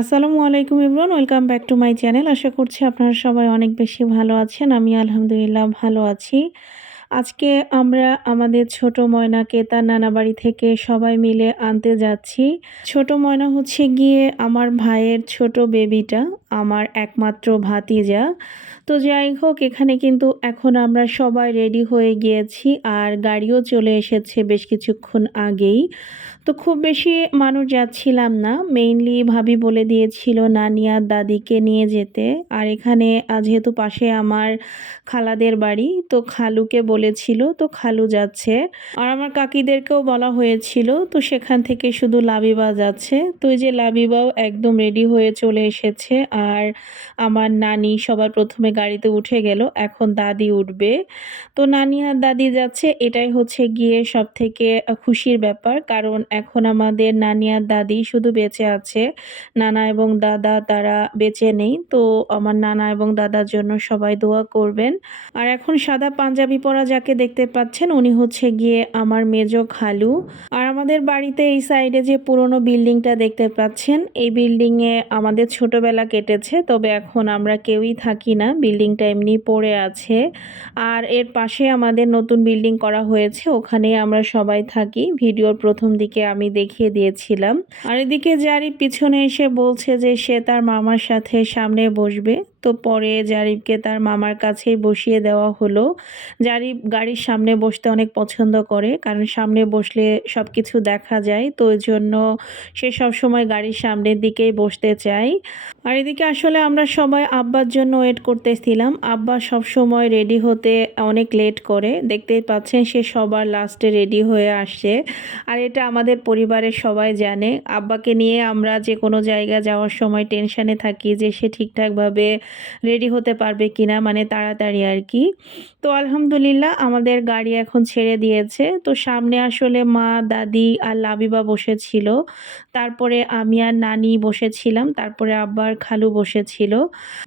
আসসালামু আলাইকুম everyone, welcome back to my channel. আশা করছি আপনারা সবাই অনেক বেশি ভালো আছেন। আমি আলহামদুলিল্লাহ ভালো আছি। আজকে আমরা আমাদের ছোট ময়নাকে তার নানা বাড়ি থেকে সবাই মিলে আনতে যাচ্ছি। ছোট ময়না হচ্ছে গিয়ে আমার ভাইয়ের ছোট বেবিটা, আমার একমাত্র ভাতিজা। তো যাই হোক, এখানে কিন্তু এখন আমরা সবাই রেডি হয়ে গিয়েছি আর গাড়িও চলে এসেছে বেশ কিছুক্ষণ আগেই। তো খুব বেশি মানুষ যাচ্ছিলাম না। মেইনলি ভাবি বলে দিয়েছিল নানি আর দাদিকে নিয়ে যেতে। আর এখানে যেহেতু পাশে আমার খালাদের বাড়ি, তো খালুকে বলেছিল, তো খালু যাচ্ছে। আর আমার কাকিদেরকেও বলা হয়েছিল, তো সেখান থেকে শুধু লাবিবা যাচ্ছে। তো এই যে লাবিবাও একদম রেডি হয়ে চলে এসেছে। আর আমার নানি সবার প্রথমে গাড়িতে উঠে গেল, এখন দাদি উঠবে। তো নানি আর দাদি যাচ্ছে, এটাই হচ্ছে গিয়ে সবথেকে খুশির ব্যাপার। কারণ এখন আমাদের নানি আর দাদি শুধু বেঁচে আছে, নানা এবং দাদা তারা বেঁচে নেই। তো আমার নানা এবং দাদার জন্য সবাই দোয়া করবেন। আর এখন সাদা পাঞ্জাবি পরা যাকে দেখতে পাচ্ছেন, উনি হচ্ছে গিয়ে আমার মেজো খালু। আর আমাদের বাড়িতে এই সাইডে যে পুরনো বিল্ডিংটা দেখতে পাচ্ছেন, এই বিল্ডিংয়ে আমাদের ছোটবেলা কেটেছে, তবে এখন আমরা কেউই থাকি না, বিল্ডিংটা এমনি পড়ে আছে। আর এর পাশে আমাদের নতুন বিল্ডিং করা হয়েছে, ওখানেই আমরা সবাই থাকি। ভিডিওর প্রথম দিকে আমি দেখিয়ে দিয়েছিলাম। আর এদিকে জারিফ পিছনে এসে বলছে যে সে তার মামার সাথে সামনে বসবে। তো পরে জারিফকে তার মামার কাছেই বসিয়ে দেওয়া হলো। জারিফ গাড়ির সামনে বসতে অনেক পছন্দ করে, কারণ সামনে বসলে সব কিছু দেখা যায়। তো ওই জন্য সে সবসময় গাড়ির সামনের দিকেই বসতে চায়। আর এদিকে আসলে আমরা সবাই আব্বার জন্য ওয়েট করতেছিলাম। আব্বা সব সময় রেডি হতে অনেক লেট করে, দেখতেই পাচ্ছেন সে সবার লাস্টে রেডি হয়ে আসছে। আর এটা আমাদের পরিবারের সবাই জানে, আব্বাকে নিয়ে আমরা যে কোনো জায়গা যাওয়ার সময় টেনশানে থাকি যে সে ঠিকঠাকভাবে রেডি হতে পারবে কিনা, মানে তাড়াতাড়ি আর কি। তো আলহামদুলিল্লাহ আমাদের গাড়ি এখন ছেড়ে দিয়েছে। তো সামনে আসলে মা, দাদি আর লাবিবা বসেছিল, তারপরে আমি আর নানি বসেছিলাম, তারপরে আব্বার খালু বসেছিল।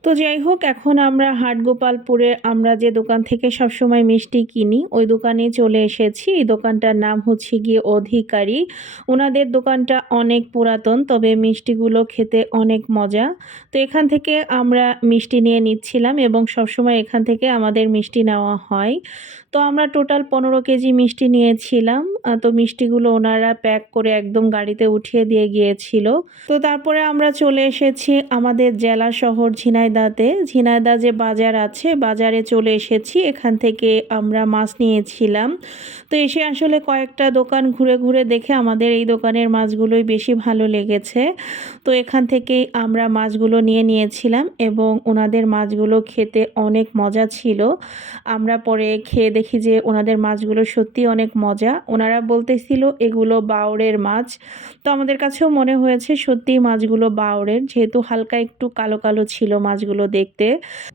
তো যাই হোক, এখন আমরা হাটগোপালপুরে আমরা যে দোকান থেকে সবসময় মিষ্টি কিনি, ওই দোকানে চলে এসেছি। এই দোকানটার নাম হচ্ছে গিয়ে অধিকারী। ওনাদের দোকানটা অনেক পুরাতন, তবে মিষ্টিগুলো খেতে অনেক মজা। তো এখান থেকে আমরা মিষ্টি নিয়ে নিচ্ছিলাম এবং সবসময় এখান থেকে আমাদের মিষ্টি নেওয়া হয়। তো আমরা টোটাল 15 কেজি মিষ্টি নিয়েছিলাম। তো মিষ্টিগুলো ওনারা প্যাক করে একদম গাড়িতে উঠিয়ে দিয়ে গিয়েছিল। তো তারপরে আমরা চলে এসেছি আমাদের জেলা শহর ঝিনাইদহতে। ঝিনাইদহ যে বাজার আছে, বাজারে চলে এসেছি। এখান থেকে আমরা মাছ নিয়েছিলাম। তো এসে আসলে কয়েকটা দোকান ঘুরে ঘুরে দেখে আমাদের এই দোকানের মাছগুলোই বেশি ভালো লেগেছে। তো এখান থেকেই আমরা মাছগুলো নিয়ে নিয়েছিলাম এবং ওনাদের মাছগুলো খেতে অনেক মজা ছিল। আমরা পরে খেয়ে দেখি যে ওনাদের মাছগুলো সত্যি অনেক মজা। ওনারা বলতেছিল এগুলো বাওড়ের মাছ। তো আমাদের কাছেও মনে হয়েছে সত্যিই মাছগুলো বাওড়ের, যেহেতু হালকা একটু কালো কালো ছিল মাছগুলো দেখতে।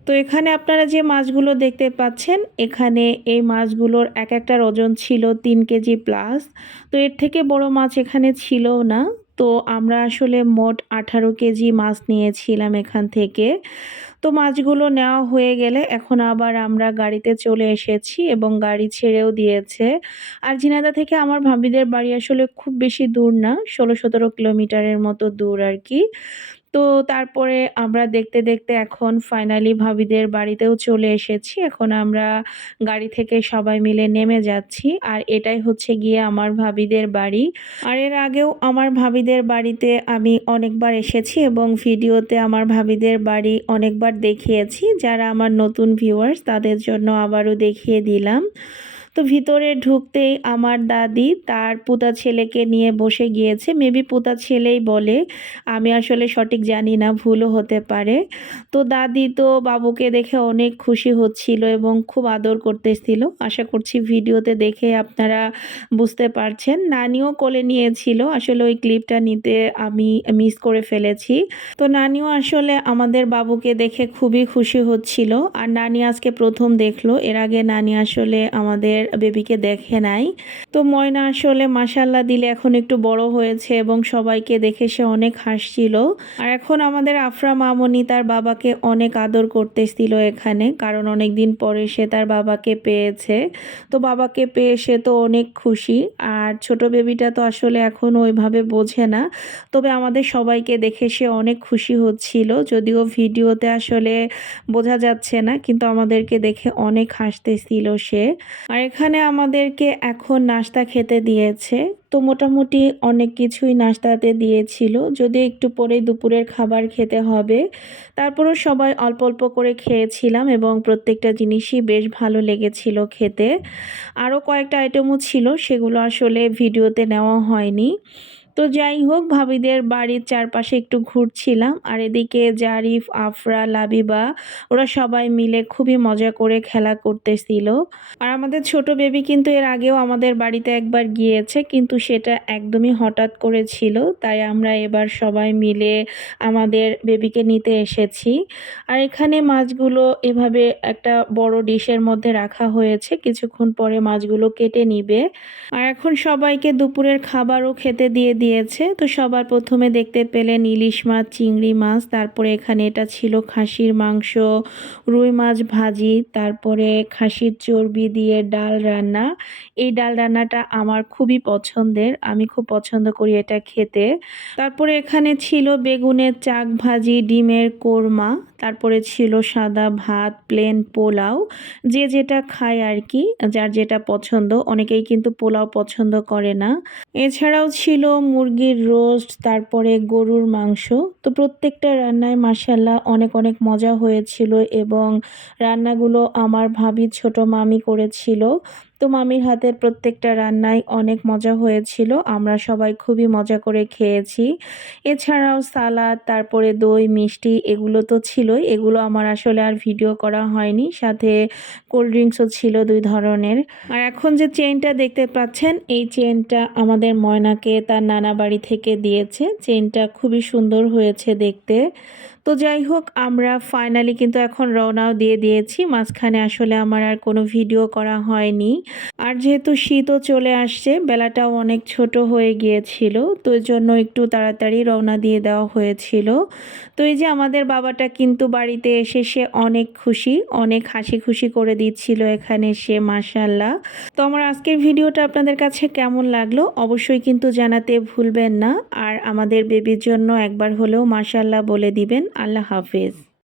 তো এখানে আপনারা যে মাছগুলো দেখতে পাচ্ছেন, এখানে এই মাছগুলোর এক একটার ওজন ছিল 3 কেজি প্লাস। তো এর থেকে বড় মাছ এখানে ছিল না। তো আমরা আসলে মোট 18 কেজি মাছ নিয়েছিলাম এখান থেকে। তো মাছগুলো নেওয়া হয়ে গেলে এখন আবার আমরা গাড়িতে চলে এসেছি এবং গাড়ি ছেড়েও দিয়েছে। আর ঝিনাইদহ থেকে আমার ভাবিদের বাড়ি আসলে খুব বেশি দূর না, 16-17 কিলোমিটারের মতো দূর আর কি। তো তারপরে আমরা দেখতে দেখতে এখন ফাইনালি ভাবিদের বাড়িতেও চলে এসেছি। এখন আমরা গাড়ি থেকে সবাই মিলে নেমে যাচ্ছি। আর এটাই হচ্ছে গিয়ে আমার ভাবিদের বাড়ি। আর এর আগেও আমার ভাবিদের বাড়িতে আমি অনেকবার এসেছি এবং ভিডিওতে আমার ভাবিদের বাড়ি অনেকবার দেখিয়েছি। যারা আমার নতুন ভিউয়ার্স তাদের জন্য আবারও দেখিয়ে দিলাম। তো ভিতরে ঢুকতেই আমার দাদি তার পুতা ছেলেকে নিয়ে বসে গিয়েছে। মেবি পুতা ছেলেই বলে, আমি আসলে সঠিক জানি না, ভুলও হতে পারে। তো দাদি তো বাবুকে দেখে অনেক খুশি হচ্ছিল এবং খুব আদর করতেছিল। আশা করছি ভিডিওতে দেখে আপনারা বুঝতে পারছেন। নানিও কোলে নিয়েছিল, আসলে ওই ক্লিপটা নিতে আমি মিস করে ফেলেছি। তো নানিও আসলে আমাদের বাবুকে দেখে খুবই খুশি হচ্ছিল। আর নানি আজকে প্রথম দেখলো, এর আগে নানি আসলে আমাদের বেবিকে দেখে নাই। তো ময়না আসলে মাশাআল্লাহ দিলে এখন একটু বড় হয়েছে এবং সবাইকে দেখে সে অনেক হাসছিল। আর এখন আমাদের আফরা মামুনি তার বাবাকে অনেক আদর করতেছিল এখানে, কারণ অনেক দিন পরে সে তার বাবাকে পেয়েছে। তো বাবাকে পেয়ে সে তো অনেক খুশি। আর ছোট বেবিটা তো আসলে এখন ওইভাবে বোঝে না, তবে আমাদের সবাইকে দেখে সে অনেক খুশি হচ্ছিল, যদিও ভিডিওতে আসলে বোঝা যাচ্ছে না, কিন্তু আমাদেরকে দেখে অনেক হাসতেছিল সে। আর এখানে আমাদেরকে এখন নাস্তা খেতে দিয়েছে। তো মোটামুটি অনেক কিছুই নাস্তাতে দিয়েছিল, যদিও একটু পরেই দুপুরের খাবার খেতে হবে। তারপরও সবাই অল্প অল্প করে খেয়েছিলাম এবং প্রত্যেকটা জিনিসই বেশ ভালো লেগেছিল খেতে। আরও কয়েকটা আইটেমও ছিল, সেগুলো আসলে ভিডিওতে নেওয়া হয়নি। তো যাই হোক, ভাবিদের বাড়ির চারপাশে একটু ঘুরছিলাম, আর এদিকে জারিফ, আফরা, লাবিবা ওরা সবাই মিলে খুবই মজা করে খেলা করতেছিল। আর আমাদের ছোট বেবি কিন্তু এর আগেও আমাদের বাড়িতে একবার গিয়েছে, কিন্তু সেটা একদমই হঠাৎ করে ছিল, তাই আমরা এবার সবাই মিলে আমাদের বেবিকে নিতে এসেছি। আর এখানে মাছগুলো এভাবে একটা বড় ডিশের মধ্যে রাখা হয়েছে, কিছুক্ষণ পরে মাছগুলো কেটে নিবে। আর এখন সবাইকে দুপুরের খাবারও খেতে দিয়ে দিয়েছে। তো সবার প্রথমে দেখতে পেলেন ইলিশ মাছ, চিংড়ি মাছ, তারপরে এখানে এটা ছিল খাসির মাংস, রুই মাছ ভাজি, তারপরে খাসির চর্বি দিয়ে ডাল রান্না। এই ডাল রান্নাটা আমার খুবই পছন্দের, আমি খুব পছন্দ করি এটা খেতে। তারপরে এখানে ছিল বেগুনের চাক ভাজি, ডিমের কোরমা, তারপরে ছিল সাদা ভাত, প্লেন পোলাও, যে যেটা খায় আর কি, যার যেটা পছন্দ। অনেকেই কিন্তু পোলাও পছন্দ করে না। এছাড়াও ছিল মুরগির রোস্ট, তারপরে গরুর মাংস। তো প্রত্যেকটা রান্নায় মাশাআল্লাহ অনেক অনেক মজা হয়েছিল এবং রান্নাগুলো আমার ভাবি ছোট মামি করেছিল। তো মামির হাতের প্রত্যেকটা রান্নাই অনেক মজা হয়েছিল, আমরা সবাই খুবই মজা করে খেয়েছি। এছাড়াও সালাদ, তারপরে দই, মিষ্টি এগুলো তো ছিলই, এগুলো আমার আসলে আর ভিডিও করা হয়নি। সাথে কোল্ড ড্রিঙ্কসও ছিল 2 ধরনের। আর এখন যে চেইনটা দেখতে পাচ্ছেন, এই চেইনটা আমাদের ময়নাকে তার নানা বাড়ি থেকে দিয়েছে। চেইনটা খুবই সুন্দর হয়েছে দেখতে। তো যাই হোক, আমরা ফাইনালি কিন্তু এখন রওনাও দিয়ে দিয়েছি। মাঝখানে আসলে আমার আর কোনো ভিডিও করা হয়নি। আর যেহেতু শীতও চলে আসছে, বেলাটাও অনেক ছোট হয়ে গিয়েছিল, তো এর জন্য একটু তাড়াতাড়ি রওনা দিয়ে দেওয়া হয়েছিল। তো এই যে আমাদের বাবাটা কিন্তু বাড়িতে এসে সে অনেক খুশি, অনেক হাসি খুশি করে দিচ্ছিল এখানে সে, মাশাআল্লাহ। তো আমার আজকের ভিডিওটা আপনাদের কাছে কেমন লাগলো অবশ্যই কিন্তু জানাতে ভুলবেন না। আর আমাদের বেবির জন্য একবার হলেও মাশাআল্লাহ বলে দিবেন। আল্লাহ হাফেজ।